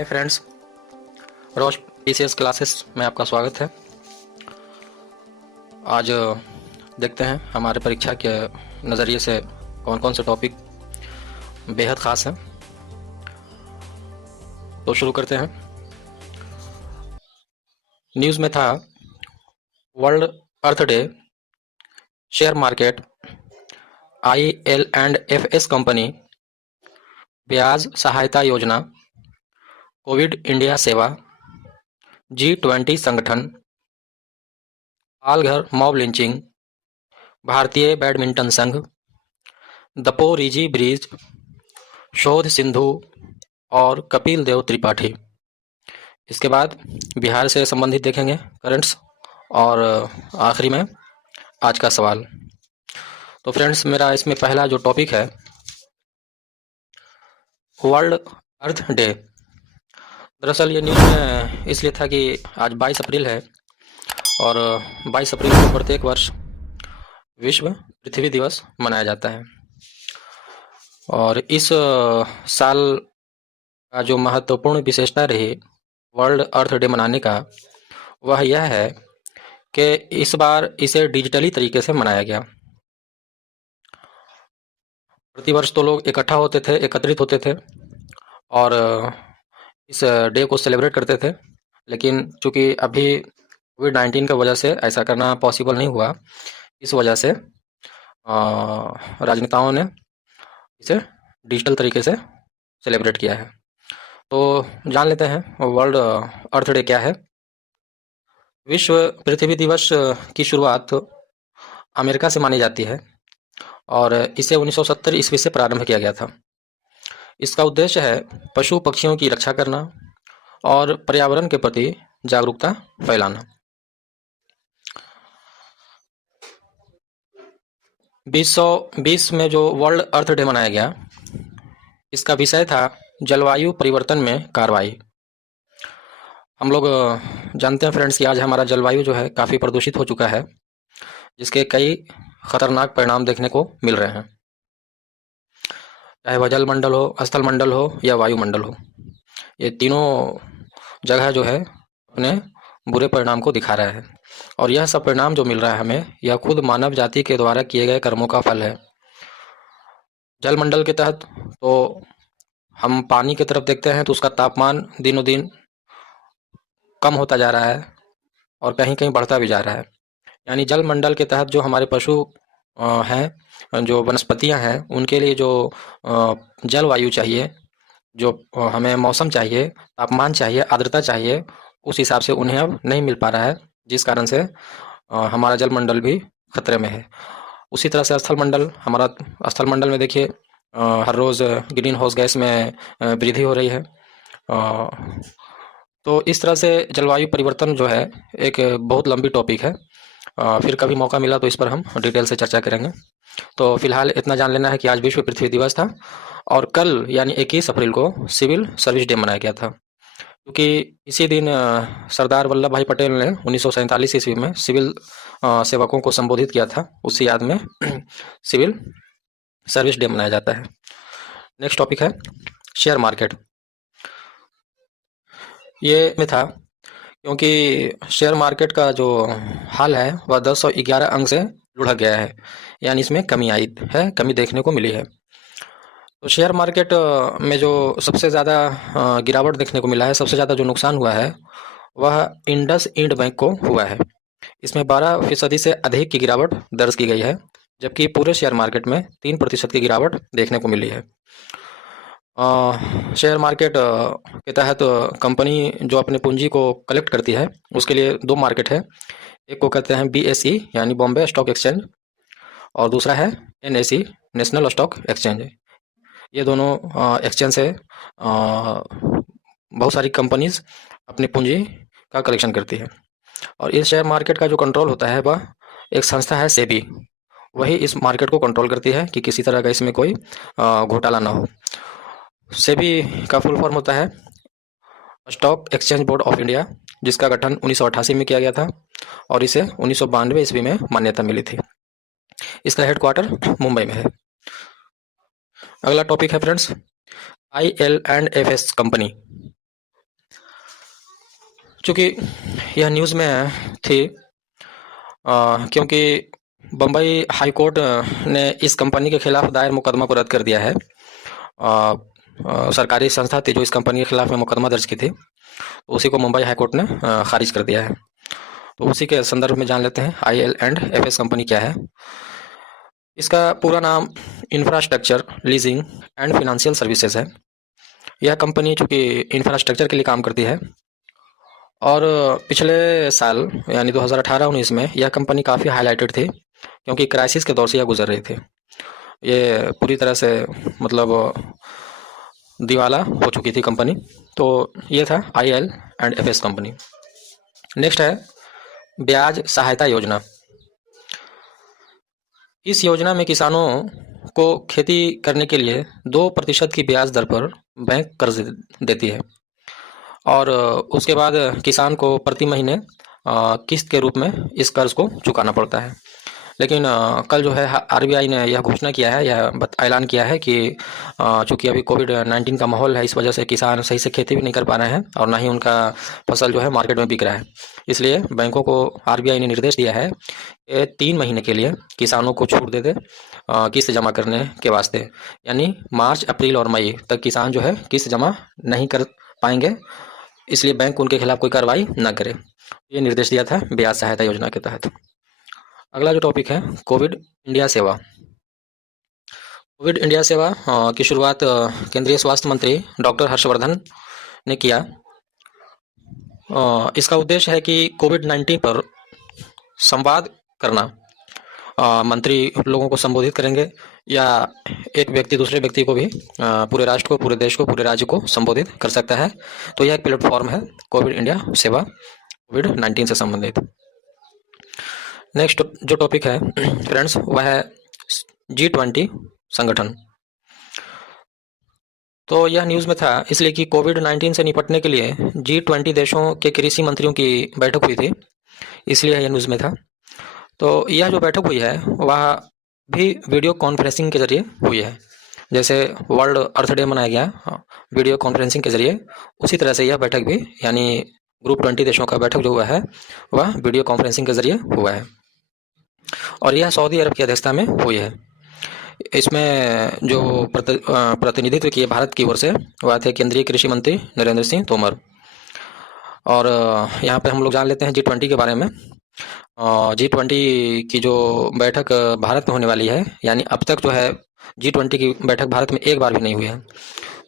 Hi friends, रोज PCS classes में आपका स्वागत है। आज देखते हैं हमारे परीक्षा के नज़रिए से कौन कौन से टॉपिक बेहद ख़ास हैं। तो शुरू करते हैं। न्यूज़ में था world earth day, share market, IL&FS company, ब्याज सहायता योजना, कोविड इंडिया सेवा, G20 संगठन, पालघर मॉब लिंचिंग, भारतीय बैडमिंटन संघ, दपोरिजी ब्रिज, शोध सिंधु और कपिल देव त्रिपाठी। इसके बाद बिहार से संबंधित देखेंगे करंट्स, और आखिरी में आज का सवाल। तो फ्रेंड्स, मेरा इसमें पहला जो टॉपिक है वर्ल्ड अर्थ डे। दरअसल ये न्यूज़ में इसलिए था कि आज 22 अप्रैल है और 22 अप्रैल को प्रत्येक वर्ष विश्व पृथ्वी दिवस मनाया जाता है। और इस साल का जो महत्वपूर्ण विशेषता रही वर्ल्ड अर्थ डे मनाने का, वह यह है कि इस बार इसे डिजिटली तरीके से मनाया गया। प्रतिवर्ष तो लोग इकट्ठा होते थे, एकत्रित होते थे और इस डे को सेलिब्रेट करते थे, लेकिन चूँकि अभी कोविड-19 की वजह से ऐसा करना पॉसिबल नहीं हुआ, इस वजह से राजनेताओं ने इसे डिजिटल तरीके से सेलिब्रेट किया है। तो जान लेते हैं वर्ल्ड अर्थ डे क्या है। विश्व पृथ्वी दिवस की शुरुआत अमेरिका से मानी जाती है और इसे 1970 ईस्वी से प्रारंभ किया गया था। इसका उद्देश्य है पशु पक्षियों की रक्षा करना और पर्यावरण के प्रति जागरूकता फैलाना। 2020 में जो वर्ल्ड अर्थ डे मनाया गया, इसका विषय था जलवायु परिवर्तन में कार्रवाई। हम लोग जानते हैं फ्रेंड्स कि आज हमारा जलवायु जो है काफ़ी प्रदूषित हो चुका है, जिसके कई खतरनाक परिणाम देखने को मिल रहे हैं, चाहे वह जलमंडल हो, स्थलमंडल हो या वायुमंडल हो। ये तीनों जगह जो है अपने बुरे परिणाम को दिखा रहा है, और यह सब परिणाम जो मिल रहा है हमें, यह खुद मानव जाति के द्वारा किए गए कर्मों का फल है। जलमंडल के तहत तो हम पानी की तरफ देखते हैं तो उसका तापमान दिनों दिन कम होता जा रहा है और कहीं कहीं बढ़ता भी जा रहा है। यानी जलमंडल के तहत जो हमारे पशु हैं, जो वनस्पतियां हैं, उनके लिए जो जलवायु चाहिए, जो हमें मौसम चाहिए, तापमान चाहिए, आर्द्रता चाहिए, उस हिसाब से उन्हें अब नहीं मिल पा रहा है, जिस कारण से हमारा जलमंडल भी खतरे में है। उसी तरह से हमारा स्थलमंडल में देखिए हर रोज़ ग्रीन हाउस गैस में वृद्धि हो रही है। तो इस तरह से जलवायु परिवर्तन जो है एक बहुत लंबी टॉपिक है। फिर कभी मौका मिला तो इस पर हम डिटेल से चर्चा करेंगे। तो फिलहाल इतना जान लेना है कि आज विश्व पृथ्वी दिवस था और कल यानी 21 अप्रैल को सिविल सर्विस डे मनाया गया था, क्योंकि इसी दिन सरदार वल्लभ भाई पटेल ने 1947 ईस्वी में सिविल सेवकों को संबोधित किया था। उसी याद में सिविल सर्विस डे मनाया जाता है। नेक्स्ट टॉपिक है शेयर मार्केट। ये में था क्योंकि शेयर मार्केट का जो हाल है वह 1011 अंक से लुढ़क गया है, यानी इसमें कमी आई है, कमी देखने को मिली है। तो शेयर मार्केट में जो सबसे ज़्यादा गिरावट देखने को मिला है, सबसे ज़्यादा जो नुकसान हुआ है, वह इंडसइंड बैंक को हुआ है। इसमें 12% से अधिक की गिरावट दर्ज की गई है, जबकि पूरे शेयर मार्केट में 3% की गिरावट देखने को मिली है। शेयर मार्केट के तहत कंपनी जो अपने पूंजी को कलेक्ट करती है, उसके लिए दो मार्केट है। एक को कहते हैं BSE यानी बॉम्बे स्टॉक एक्सचेंज, और दूसरा है NSE नेशनल स्टॉक एक्सचेंज। ये दोनों एक्सचेंज से बहुत सारी कंपनीज अपनी पूंजी का कलेक्शन करती है, और इस शेयर मार्केट का जो कंट्रोल होता है वह एक संस्था है सेबी, वही इस मार्केट को कंट्रोल करती है कि किसी तरह का इसमें कोई घोटाला ना हो। सेबी का फुल फॉर्म होता है stock exchange board of India, जिसका गठन 1988 में किया गया था और इसे 1992 ईस्वी में मान्यता मिली थी। इसका हेडक्वार्टर मुंबई में है। अगला टॉपिक है फ्रेंड्स IL&FS कंपनी। चूँकि यह न्यूज़ में थी क्योंकि बम्बई हाई कोर्ट ने इस कंपनी के खिलाफ दायर मुकदमा को रद्द कर दिया है। सरकारी संस्था थी जो इस कंपनी के खिलाफ में मुकदमा दर्ज की थी, तो उसी को मुंबई हाई कोर्ट ने खारिज कर दिया है। तो उसी के संदर्भ में जान लेते हैं IL&FS कंपनी क्या है। इसका पूरा नाम infrastructure leasing and financial services है। यह कंपनी चूँकि इंफ्रास्ट्रक्चर के लिए काम करती है और पिछले साल यानी 2018-19 में यह कंपनी काफ़ी हाईलाइटेड थी क्योंकि क्राइसिस के दौर से यह गुजर रही थी। ये पूरी तरह से मतलब दिवाला हो चुकी थी कंपनी। तो ये था IL&FS कंपनी। नेक्स्ट है ब्याज सहायता योजना। इस योजना में किसानों को खेती करने के लिए 2% की ब्याज दर पर बैंक कर्ज देती है और उसके बाद किसान को प्रति महीने किस्त के रूप में इस कर्ज को चुकाना पड़ता है। लेकिन कल जो है RBI ने यह घोषणा किया है, यह ऐलान किया है कि चूँकि अभी कोविड-19 का माहौल है, इस वजह से किसान सही से खेती भी नहीं कर पा रहे हैं और ना ही उनका फसल जो है मार्केट में बिक रहा है। इसलिए बैंकों को RBI ने निर्देश दिया है कि 3 महीने के लिए किसानों को छूट दे दे किस्त जमा करने के वास्ते, यानी मार्च, अप्रैल और मई तक किसान जो है किस्त जमा नहीं कर पाएंगे, इसलिए बैंक उनके खिलाफ कोई कार्रवाई ना करे। ये निर्देश दिया था ब्याज सहायता योजना के तहत। अगला जो टॉपिक है कोविड इंडिया सेवा। कोविड इंडिया सेवा की शुरुआत केंद्रीय स्वास्थ्य मंत्री डॉक्टर हर्षवर्धन ने किया। इसका उद्देश्य है कि कोविड-19 पर संवाद करना। मंत्री लोगों को संबोधित करेंगे या एक व्यक्ति दूसरे व्यक्ति को भी पूरे राष्ट्र को, पूरे देश को, पूरे राज्य को संबोधित कर सकता है। तो यह एक प्लेटफॉर्म है कोविड इंडिया सेवा कोविड-19 से संबंधित। नेक्स्ट जो टॉपिक है फ्रेंड्स वह है G20 संगठन। तो यह न्यूज़ में था इसलिए कि कोविड-19 से निपटने के लिए G20 देशों के कृषि मंत्रियों की बैठक हुई थी, इसलिए यह न्यूज़ में था। तो यह जो बैठक हुई है वह भी वीडियो कॉन्फ्रेंसिंग के ज़रिए हुई है। जैसे वर्ल्ड अर्थ डे मनाया गया वीडियो कॉन्फ्रेंसिंग के ज़रिए, उसी तरह से यह बैठक भी यानी ग्रुप 20 देशों का बैठक जो हुआ है वह वीडियो कॉन्फ्रेंसिंग के ज़रिए हुआ है और यह सऊदी अरब की अध्यक्षता में हुई है। इसमें जो प्रतिनिधित्व किए भारत की ओर से वह थे केंद्रीय कृषि मंत्री नरेंद्र सिंह तोमर। और यहाँ पे हम लोग जान लेते हैं G20 के बारे में। G20 की जो बैठक भारत में होने वाली है, यानी अब तक जो है G20 की बैठक भारत में एक बार भी नहीं हुई है,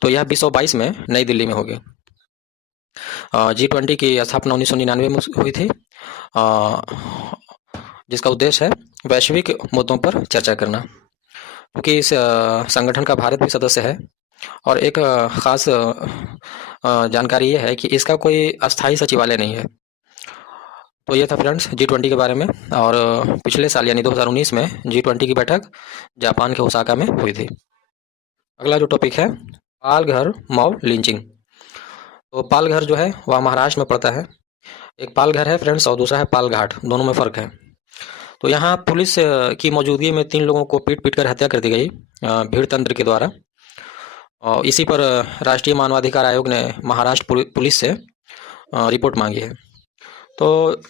तो यह 2022 में नई दिल्ली में होगी। G20 की स्थापना 1999 में हुई थी, जिसका उद्देश्य है वैश्विक मुद्दों पर चर्चा करना, क्योंकि इस संगठन का भारत भी सदस्य है। और एक ख़ास जानकारी ये है कि इसका कोई अस्थायी सचिवालय नहीं है। तो ये था फ्रेंड्स G20 के बारे में। और पिछले साल यानी 2019 में G20 की बैठक जापान के ओसाका में हुई थी। अगला जो टॉपिक है पालघर मॉब लिंचिंग। तो पालघर जो है वह महाराष्ट्र में पड़ता है। एक पालघर है फ्रेंड्स और दूसरा है पालघाट, दोनों में फ़र्क है। तो यहाँ पुलिस की मौजूदगी में 3 लोगों को पीट कर हत्या कर दी गई भीड़ तंत्र के द्वारा। और इसी पर राष्ट्रीय मानवाधिकार आयोग ने महाराष्ट्र पुलिस से रिपोर्ट मांगी है। तो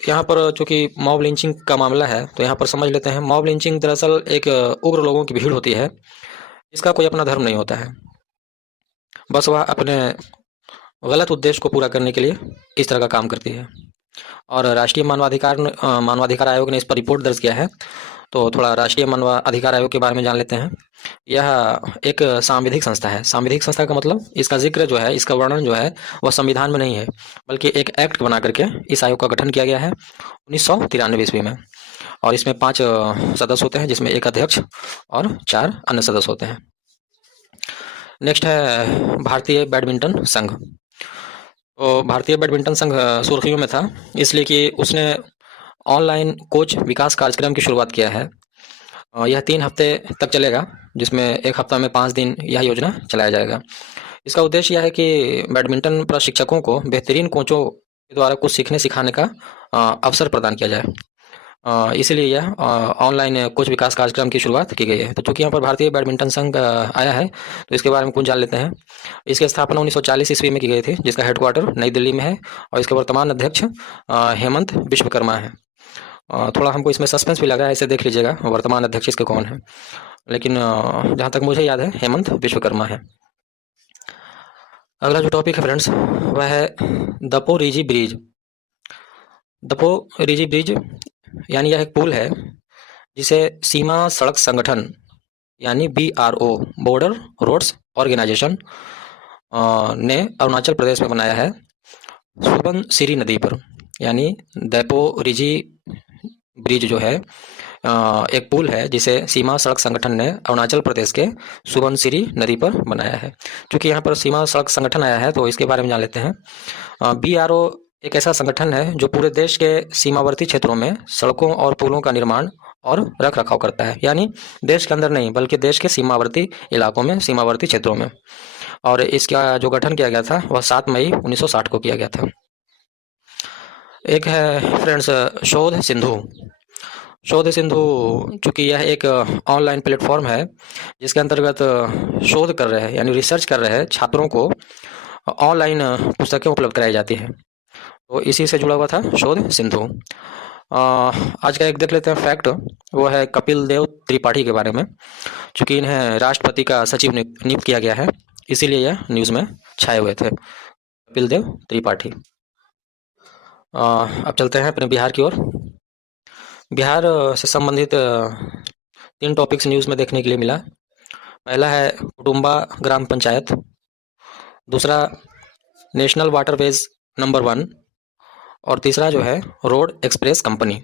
यहाँ पर चूँकि मॉब लिंचिंग का मामला है, तो यहाँ पर समझ लेते हैं मॉब लिंचिंग दरअसल एक उग्र लोगों की भीड़ होती है। इसका कोई अपना धर्म नहीं होता है, बस वह अपने गलत उद्देश्य को पूरा करने के लिए इस तरह का काम करती है। और राष्ट्रीय मानवाधिकार आयोग ने इस पर रिपोर्ट दर्ज किया है। तो थोड़ा राष्ट्रीय मानवाधिकार आयोग के बारे में जान लेते हैं। यह एक सांविधिक संस्था है। सांविधिक संस्था का मतलब इसका जिक्र जो है, इसका वर्णन जो है वह संविधान में नहीं है, बल्कि एक एक्ट बना करके इस आयोग का गठन किया गया है 1993 ईस्वी में। और इसमें 5 सदस्य होते हैं, जिसमें एक अध्यक्ष और 4 अन्य सदस्य होते हैं। नेक्स्ट है भारतीय बैडमिंटन संघ। तो भारतीय बैडमिंटन संघ सुर्खियों में था इसलिए कि उसने ऑनलाइन कोच विकास कार्यक्रम की शुरुआत किया है। यह 3 हफ्ते तक चलेगा, जिसमें एक हफ्ता में 5 दिन यह योजना चलाया जाएगा। इसका उद्देश्य यह है कि बैडमिंटन प्रशिक्षकों को बेहतरीन कोचों के द्वारा कुछ सीखने सिखाने का अवसर प्रदान किया जाए। इसीलिए यह ऑनलाइन कुछ विकास कार्यक्रम की शुरुआत की गई है। तो चूँकि यहाँ पर भारतीय बैडमिंटन संघ आया है, तो इसके बारे में कुछ जान लेते हैं। इसकी स्थापना 1940 ईस्वी में की गई थी, जिसका हेडक्वार्टर नई दिल्ली में है और इसके वर्तमान अध्यक्ष हेमंत विश्वकर्मा है। थोड़ा हमको इसमें सस्पेंस भी लगा है, इसे देख लीजिएगा वर्तमान अध्यक्ष इसके कौन है, लेकिन जहाँ तक मुझे याद है हेमंत विश्वकर्मा है। अगला जो टॉपिक है फ्रेंड्स, वह है दपो रिजी ब्रिज। दपो रिजी ब्रिज यानी यह एक पुल है जिसे सीमा सड़क संगठन यानी BRO बॉर्डर रोड्स ऑर्गेनाइजेशन ने अरुणाचल प्रदेश में बनाया है, सुबनसिरी नदी पर। यानी दपो रिजी ब्रिज जो है एक पुल है जिसे सीमा सड़क संगठन ने अरुणाचल प्रदेश के सुबनसिरी नदी पर बनाया है। क्योंकि यहाँ पर सीमा सड़क संगठन आया है तो इसके बारे में जान लेते हैं। BRO एक ऐसा संगठन है जो पूरे देश के सीमावर्ती क्षेत्रों में सड़कों और पुलों का निर्माण और रख रखाव करता है। यानी देश के अंदर नहीं बल्कि देश के सीमावर्ती इलाकों में, सीमावर्ती क्षेत्रों में। और इसका जो गठन किया गया था वह 7 मई 1960 को किया गया था। एक है फ्रेंड्स शोध सिंधु। शोध सिंधु चूँकि यह एक ऑनलाइन प्लेटफॉर्म है जिसके अंतर्गत शोध कर रहे हैं यानी रिसर्च कर रहे हैं छात्रों को ऑनलाइन पुस्तकें उपलब्ध कराई जाती है, तो इसी से जुड़ा हुआ था शोध सिंधु। आज का एक देख लेते हैं फैक्ट, वो है कपिल देव त्रिपाठी के बारे में। चूँकि इन्हें राष्ट्रपति का सचिव नियुक्त किया गया है, इसीलिए यह न्यूज़ में छाए हुए थे, कपिल देव त्रिपाठी। अब चलते हैं अपने बिहार की ओर। बिहार से संबंधित 3 टॉपिक्स न्यूज़ में देखने के लिए मिला। पहला है कुटुम्बा ग्राम पंचायत, दूसरा नेशनल वाटरवेज नंबर 1 और तीसरा जो है रोड एक्सप्रेस कंपनी।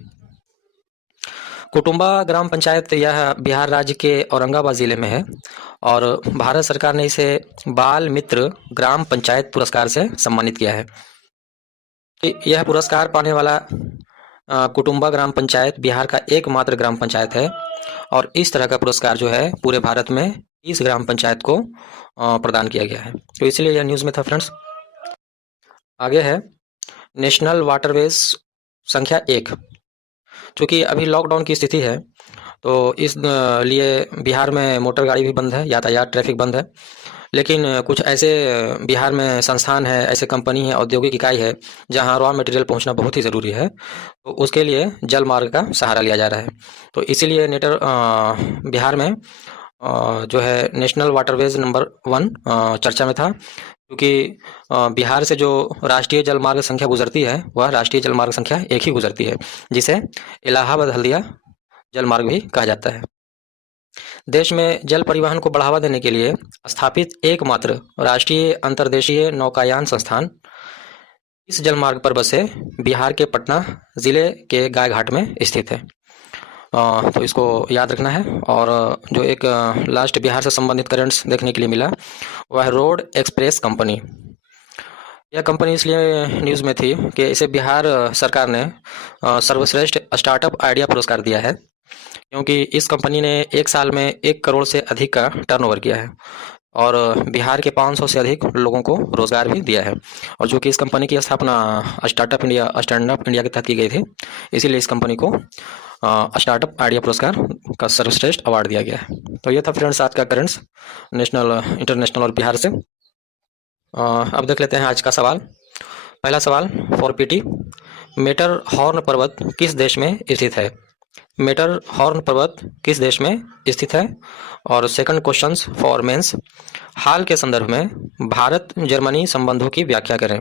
कुटुम्बा ग्राम पंचायत यह बिहार राज्य के औरंगाबाद ज़िले में है और भारत सरकार ने इसे बाल मित्र ग्राम पंचायत पुरस्कार से सम्मानित किया है। यह पुरस्कार पाने वाला कुटुम्बा ग्राम पंचायत बिहार का एकमात्र ग्राम पंचायत है और इस तरह का पुरस्कार जो है पूरे भारत में 30 ग्राम पंचायत को प्रदान किया गया है। तो इसलिए यह न्यूज़ में था फ्रेंड्स। आगे है नेशनल वाटरवेज संख्या 1। चूँकि अभी लॉकडाउन की स्थिति है तो इस लिए बिहार में मोटर गाड़ी भी बंद है, यातायात ट्रैफिक बंद है, लेकिन कुछ ऐसे बिहार में संस्थान है, ऐसे कंपनी है, औद्योगिक इकाई है जहां रॉ मटेरियल पहुंचना बहुत ही ज़रूरी है, तो उसके लिए जल मार्ग का सहारा लिया जा रहा है। तो इसीलिए बिहार में जो है नेशनल वाटरवेज नंबर 1 चर्चा में था, क्योंकि बिहार से जो राष्ट्रीय जल मार्ग संख्या गुजरती है वह राष्ट्रीय जल मार्ग संख्या 1 ही गुजरती है, जिसे इलाहाबाद हल्दिया जल मार्ग भी कहा जाता है। देश में जल परिवहन को बढ़ावा देने के लिए स्थापित एकमात्र राष्ट्रीय अंतर्देशीय नौकायान संस्थान इस जल मार्ग पर बसे बिहार के पटना जिले के गायघाट में स्थित है। तो इसको याद रखना है। और जो एक लास्ट बिहार से संबंधित करंट्स देखने के लिए मिला वह है रोड एक्सप्रेस कंपनी। यह कंपनी इसलिए न्यूज़ में थी कि इसे बिहार सरकार ने सर्वश्रेष्ठ स्टार्टअप आइडिया पुरस्कार दिया है, क्योंकि इस कंपनी ने 1 साल में 1 करोड़ से अधिक का टर्नओवर किया है और बिहार के 500 से अधिक लोगों को रोजगार भी दिया है। और जो कि इस कंपनी की स्थापना स्टार्ट अप इंडिया के तहत की गई थी, इसीलिए इस कंपनी को स्टार्टअप आइडिया पुरस्कार का सर्वश्रेष्ठ अवार्ड दिया गया है। तो ये था फ्रेंड्स आज का करंट्स नेशनल, इंटरनेशनल और बिहार से। अब देख लेते हैं आज का सवाल। पहला सवाल फॉर पीटी, मेटर हॉर्न पर्वत किस देश में स्थित है? मेटर हॉर्न पर्वत किस देश में स्थित है? और सेकंड क्वेश्चन फॉर मेंस, हाल के संदर्भ में भारत जर्मनी संबंधों की व्याख्या करें।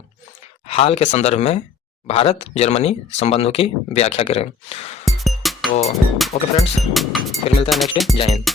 हाल के संदर्भ में भारत जर्मनी संबंधों की व्याख्या करें। तो ओके फ्रेंड्स, फिर मिलते हैं नेक्स्ट डे। जय हिंद।